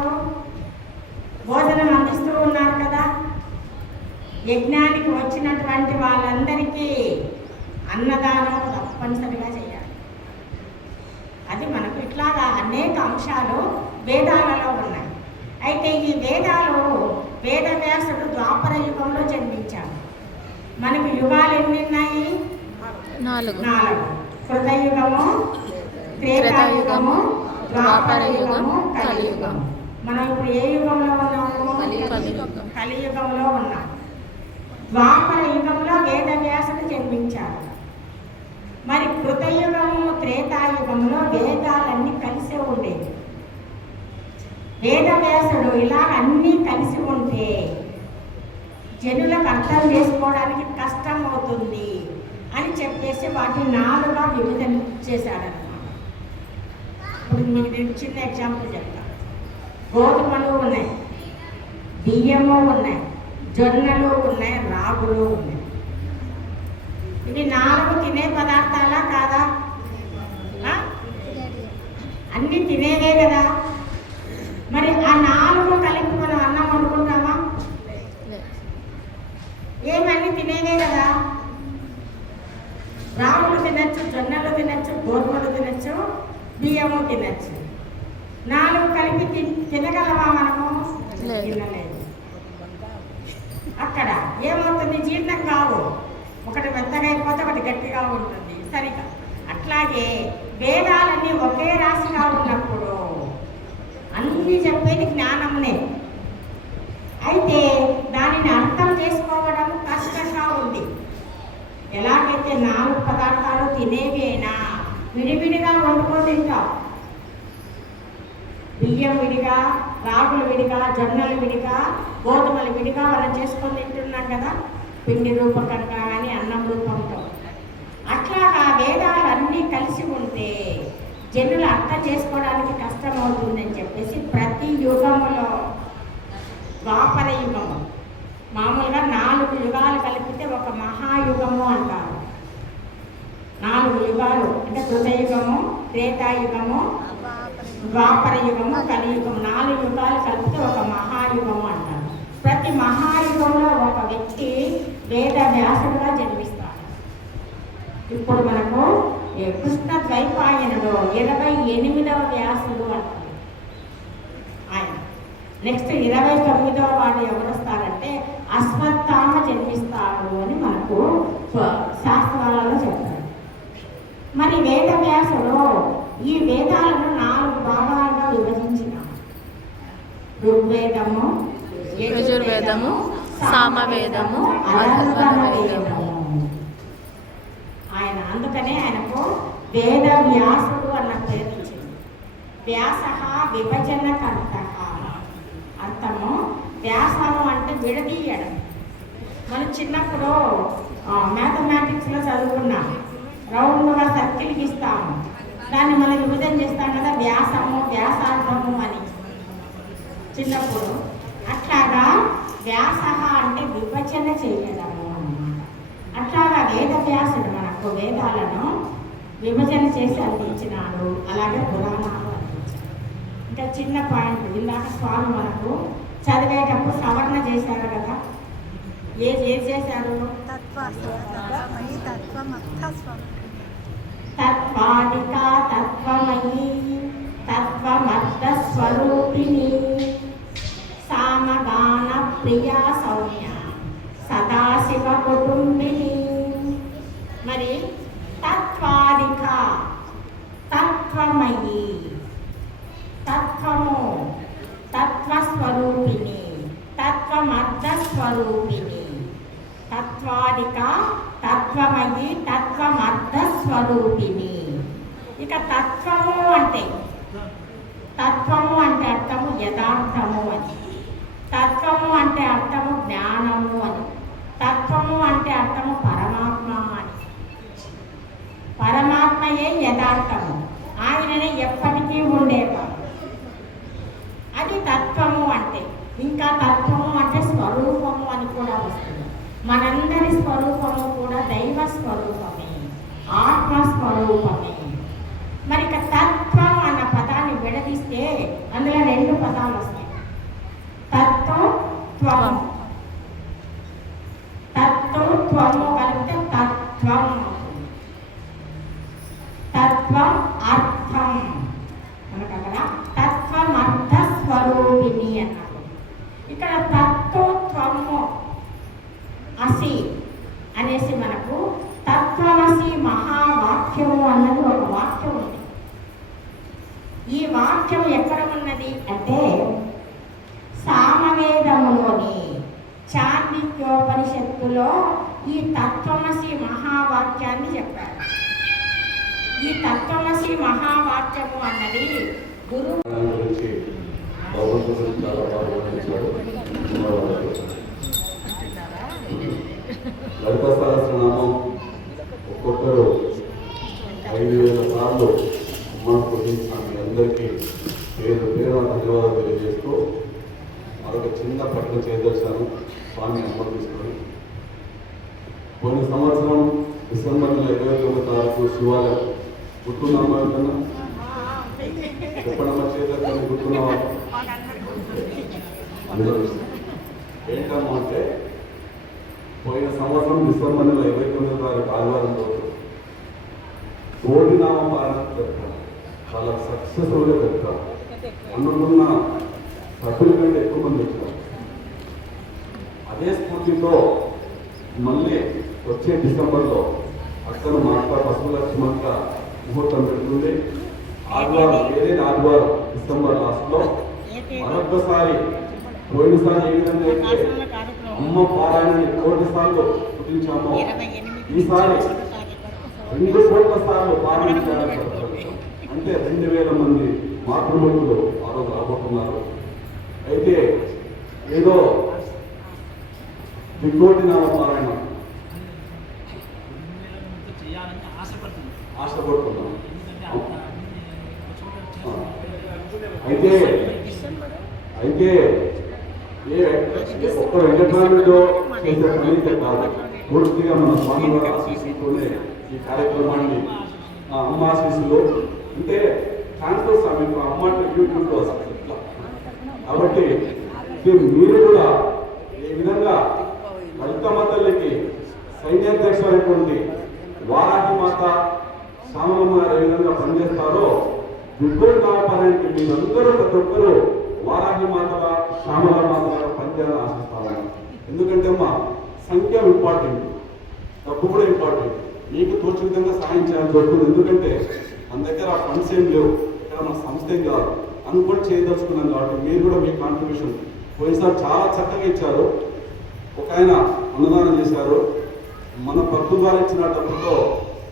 భోజనం అందిస్తూ ఉన్నారు కదా. యజ్ఞానికి వచ్చినటువంటి వాళ్ళందరికీ అన్నదానం తప్పనిసరిగా చేయాలి. అది మనకు ఇట్లాగా అనేక అంశాలు వేదాలలో ఉన్నాయి. అయితే ఈ వేదాలు వేదవ్యాసుడు ద్వాపర యుగంలో జన్మించాడు. మనకు యుగాలు ఎన్ని ఉన్నాయి? 4. కృతయుగము, త్రేతాయుగము, ద్వాపర యుగము, కలియుగం. మనం ఇప్పుడు ఏ యుగంలో ఉన్నాము? కలియుగంలో ఉన్నాం. ద్వాపర యుగంలో వేదవ్యాసుడు జన్మించాడు. మరి కృతయుగము, త్రేతాయుగంలో వేదాలన్నీ కలిసే ఉండేవి. వేదవ్యాసుడు ఇలా అన్నీ కలిసి ఉంటే జనులకు అర్థం చేసుకోవడానికి కష్టం అవుతుంది అని చెప్పేసి వాటిని 4గా విభజన చేశాడన్నమాట. ఇప్పుడు మీకు చిన్న ఎగ్జాంపుల్ చెప్తాను. గోధుమలు ఉన్నాయి, బియ్యము ఉన్నాయి, జొన్నలు ఉన్నాయి, రాగులు ఉన్నాయి. ఇవి 4 తినే పదార్థాలా కాదా? అన్నీ తినేవే కదా. మరి ఆ 4 కలిపి మనం అన్నం వండుకుంటామా? ఏమన్నీ తినేవే కదా. రాగులు తినచ్చు, జొన్నలు తినచ్చు, గోధుమలు తినచ్చు, బియ్యము తినచ్చు. 4 కలిపి తినగలమా మనము? తినలేదు. అక్కడ ఏమవుతుంది? జీర్ణం కావు. ఒకటి మెత్తగా అయిపోతే ఒకటి గట్టిగా ఉంటుంది సరిగా. అట్లాగే వేదాలన్నీ ఒకే రాశిగా ఉన్నప్పుడు అన్నీ చెప్పేది జ్ఞానమునే. అయితే దానిని అర్థం చేసుకోవడం కష్టంగా ఉంది. ఎలాగైతే 4 పదార్థాలు తినేవేనా విడివిడిగా వండుకొని తింటాం. బియ్యం విడిగా, రాగులు విడిగా, జొన్నలు విడిగా, గోధుమలు విడిగా మనం చేసుకొని తింటున్నాం కదా, పిండి రూపకంగా కానీ అన్నం రూపంతో. అట్లాగా వేదాలు అన్నీ కలిసి ఉంటే జనులు అర్థం చేసుకోవడానికి కష్టమవుతుందని చెప్పేసి ప్రతి యుగములో ద్వాపర యుగము, మామూలుగా 4 యుగాలు కలిపితే ఒక మహాయుగము అంటారు. 4 యుగాలు అంటే కృతయుగము, త్రేతాయుగము, ద్వాపర యుగము, కలియుగం. 4 యుగాలు కలిపితే ఒక మహాయుగము అంటారు. ప్రతి మహాయుగంలో ఒక వ్యక్తి వేద వ్యాసుడుగా జన్మిస్తాడు. ఇప్పుడు మనకు కృష్ణ ద్వైపాయనుడు 28వ వ్యాసుడు అంటారు ఆయన. నెక్స్ట్ 29వ వాడు ఎవరు వస్తారంటే అశ్వత్థామ జన్మిస్తాడు అని మనకు శాస్త్రాలలో చెప్తారు. మరి వేద వ్యాసుడు ఈ వేదాలను 4 భాగాలుగా విభజించినాడు. ఋగ్వేదము, యజుర్వేదము, సామవేదము, అథర్వణ వేదము. ఆయన అందుకనే ఆయనకు వేద వ్యాసుడు అన్న పేరు ఇచ్చింది. వ్యాస విభజనకర్త. అర్థము వ్యాసము అంటే విడదీయడం. మనం చిన్నప్పుడు మ్యాథమెటిక్స్లో చదువుకున్నాం. రౌండ్గా సర్కిల్ గీస్తాము, దాన్ని మనం విభజన చేస్తాం కదా, వ్యాసము వ్యాసార్థము అని చిన్నప్పుడు. అట్లాగా వ్యాస అంటే విభజన చేయడము అన్నమాట. అట్లాగా వేద వ్యాసుడు మనకు వేదాలను విభజన చేసి అందించినాడు. అలాగే పురాణాలు అందించాడు. ఇంకా చిన్న పాయింట్, ఇందాక స్వామి మనకు చదివేటప్పుడు సవరణ చేశారు కదా. ఏది చేశారు? తత్వాదిక తత్వమయీ తత్వమర్థ స్వరూపిణి సామగాన ప్రియా సౌమ్య సదాశివ కుటుంబిని. మరి తత్వాదిక తత్వమయీ తత్వము తత్వస్వరూపిణి తత్వమర్థ స్వరూపిణి. తత్వాదిక తత్వమయీ తత్వమర్థ స్వరూపిణి. ఇక తత్వము అంటే అర్థము యథార్థము అని. తత్వము అంటే అర్థము జ్ఞానము అని. తత్వము అంటే అర్థము పరమాత్మ అని. పరమాత్మయే యథార్థము, ఆయననే ఎప్పటికీ ఉండేవాడు. అది తత్వము అంటే. ఇంకా తత్వము అంటే స్వరూపము అని కూడా వస్తుంది. మనందరి స్వరూపము కూడా దైవ స్వరూపమే, ఆత్మస్వరూపమే. మరి ఇక తత్వం అన్న పదాన్ని విడదీస్తే అందులో 2 పదాలు వస్తాయి. తత్వం, తత్వము కలిపితే తత్వం. తత్వం అర్థం. మనకు అక్కడ తత్వం అర్థ స్వరూపిణి అన్నారు. ఇక్కడ తత్వము అసి అనేసి మనకు తత్వమసి మహావాక్యము అన్నది ఒక వాక్యం ఉంది. ఈ వాక్యం ఎక్కడ ఉన్నది అంటే సామవేదములోని చాంద్రోపనిషత్తులో ఈ తత్వమసి మహావాక్యాన్ని చెప్పారు. ఈ తత్వమసి మహావాక్యము అన్నది గురు గురించి భగవంతుడు చాలా బాగా వర్ణించాడు. లలిత సహస్రనామం ఒక్కొక్కరు 5,000 సార్లు మనకు మీ అందరికీ పేరు ధన్యవాదాలు తెలియజేస్తూ మరొక చిన్న ప్రకటన చేయదలిచాను. స్వామి అమలు తీసుకొని పోయిన సంవత్సరం డిసెంబర్ 29వ తారీఖు శివాలయం గుర్తున్నామా? చెప్పడమ్మ చేతులు గుర్తున్నావా? అందరూ ఏంటమ్మా అంటే పోయిన సంవత్సరం డిసెంబర్ 29వ తారీఖు ఆదివారం రోజు కోడినామ పాలన చెప్తాను. చాలా సక్సెస్ఫుల్గా చెప్తారు. అనుకున్న సభ్యుల కంటే ఎక్కువ మంది వచ్చారు. అదే స్ఫూర్తితో మళ్ళీ వచ్చే డిసెంబర్లో అక్కడ మాట్లా పశులక్ష్మంత ముహూర్తం పెడుతుంది. ఆదివారం, ఏదైనా ఆదివారం డిసెంబర్ లాస్ట్లో మరొకసారి పోయినసారి ఏ విధంగా అయితే అమ్మ పారాయణని 1 కోటి సార్లు పుట్టించామో ఈసారి 2 కోట్ల సార్లు పారాయణ చేయాలని అంటే 2,000 మంది మాతృమూర్తులు ఆ రోజు రాబోతున్నారు. అయితే ఏదో దిగ్గోటి నామ పారాయణ ఆశపడుతున్నాం. అయితే ఒక్క వెంకటరాముడితో చేసే పని కాదు, పూర్తిగా మన స్వామి వారి ఆశీస్సుతోనే ఈ కార్యక్రమాన్ని అమ్మ ఆశీస్సులు అంటే ట్రాన్స్ఫర్ సమయం అమ్మ యూట్యూబ్లో వస్తుంది ఇట్లా. కాబట్టి మీరు కూడా ఈ విధంగా లలితమ్మ తల్లికి సైన్యాధ్యక్షులైనటువంటి వారాహి మాత శ్యామలమ్మ గారు ఏ విధంగా పనిచేస్తారో బిడ్డలు కాపాడానికి మీరందరూ ప్రతి ఒక్కరూ వారాహి మాతగా శ్యామల మాతగా పనిచేయాలని ఆశిస్తాను. ఎందుకంటే అమ్మా సంఖ్య ఇంపార్టెంట్, డబ్బు కూడా ఇంపార్టెంట్. మీకు తోచిన విధంగా సాయం చేయాల్సి వస్తుంది. ఎందుకంటే మన దగ్గర ఫండ్స్ ఏం లేవు, ఇక్కడ మన సంస్థ ఏం కాదు అనుకొని చేయదలుచుకున్నాం. కాబట్టి మీరు కూడా మీ కాంట్రిబ్యూషన్ పోయినసారి చాలా చక్కగా ఇచ్చారు. ఒక ఆయన అన్నదానం చేశారు. మన పట్టు ద్వారా ఇచ్చిన డబ్బుతో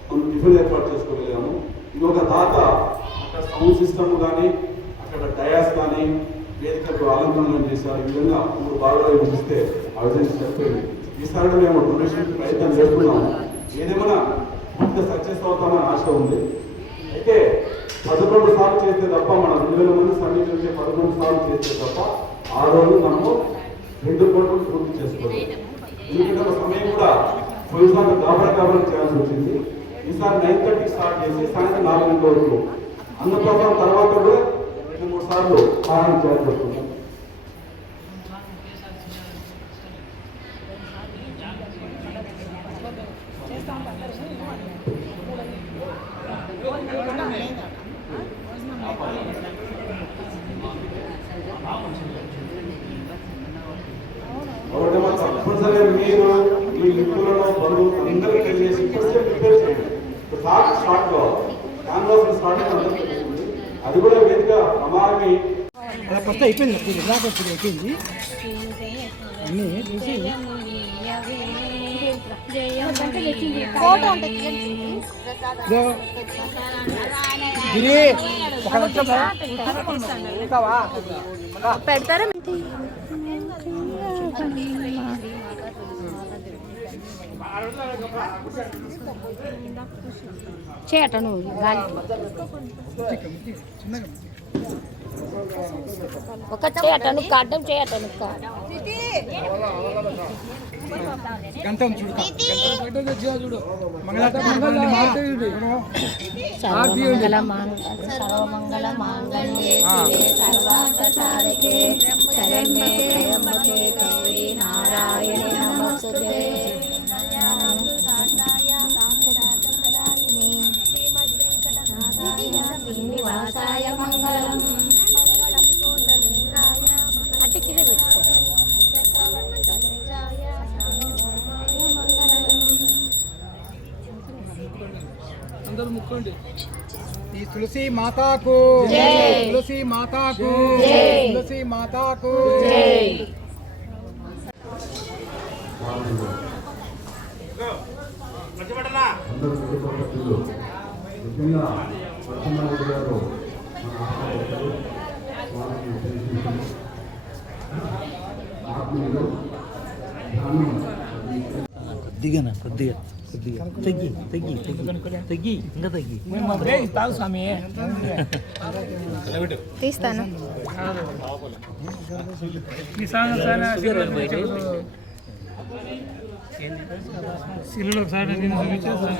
మనం టిఫిన్ ఏర్పాటు చేసుకోగలిగాము. ఇంకొక తాత అక్కడ సౌండ్ సిస్టమ్ కానీ అక్కడ డయాస్ కానీ వేదికకు అలంకరణ చేశారు. ఈ విధంగా 3 భాగాలు విధిస్తే ఆ విధంగా సరిపోయింది. ఈసారి మేము డొనేషన్ ప్రయత్నం చేస్తున్నాము. ఏదేమైనా పూర్తిగా సక్సెస్ అవుతామని ఆశ ఉంది. అయితే 11 సార్లు చేస్తే తప్ప మన 2000 మంది సమీకరించే 11 సార్లు చేస్తే తప్ప ఆ రోజు మనము 2 కోట్లు పూర్తి చేసుకోవాలి. ఎందుకంటే ఒక సమయం కూడా పోయినసారి కాబట్టి చేయాల్సి వచ్చింది. ఈసారి 9:30 స్టార్ట్ చేసి సాయంత్రం 4 గంటల వరకు అన్నప్రసాదం తర్వాత కూడా 2-3 సార్లు సహాయం చేయాల్సి వస్తుంది. కాబట్టి మనం తప్పనిసరిగా మీరు మీ మిత్రులను బంధువులు అందరికీ తెలియజేసి ఇప్పుడే ప్రిపేర్ చేయండి. స్టార్ట్ కావాలి, క్యాన్వాస్ స్టార్ట్ అందరికీ. అది కూడా వేదిక ప్రమాదమి ఫస్ట్ అయిపోయింది, అయిపోయింది అన్నీ చూసి గిరి ఒక పెడతారా? చేయట నువ్వు గాలి ఒక చేయట నువ్వు అడ్డం చేయట గంటం చూడు సర్వమంగళ మాంగళ్యే సర్వార్థసాధకే శరణ్యే త్రయంబకే గౌరీ నారాయణి నమోస్తుతే శ్రీనివాసాయ మంగళం. అంటే కింద పెట్టుకో. అందరూ ముక్కోండి. ఈ తులసి మాతాకు తులసి మాతాకు తులసి మాతాకు ముఖ్యంగా వర్షమారెడ్డి గారు కొద్దిగా కొద్దిగా కొద్దిగా తగ్గి తగ్గి తగ్గి తగ్గి ఇంకా తగ్గి తాగు స్వామి తీస్తాను. సిల్లులో ఒకసారి నేను చూపించేస్తాను.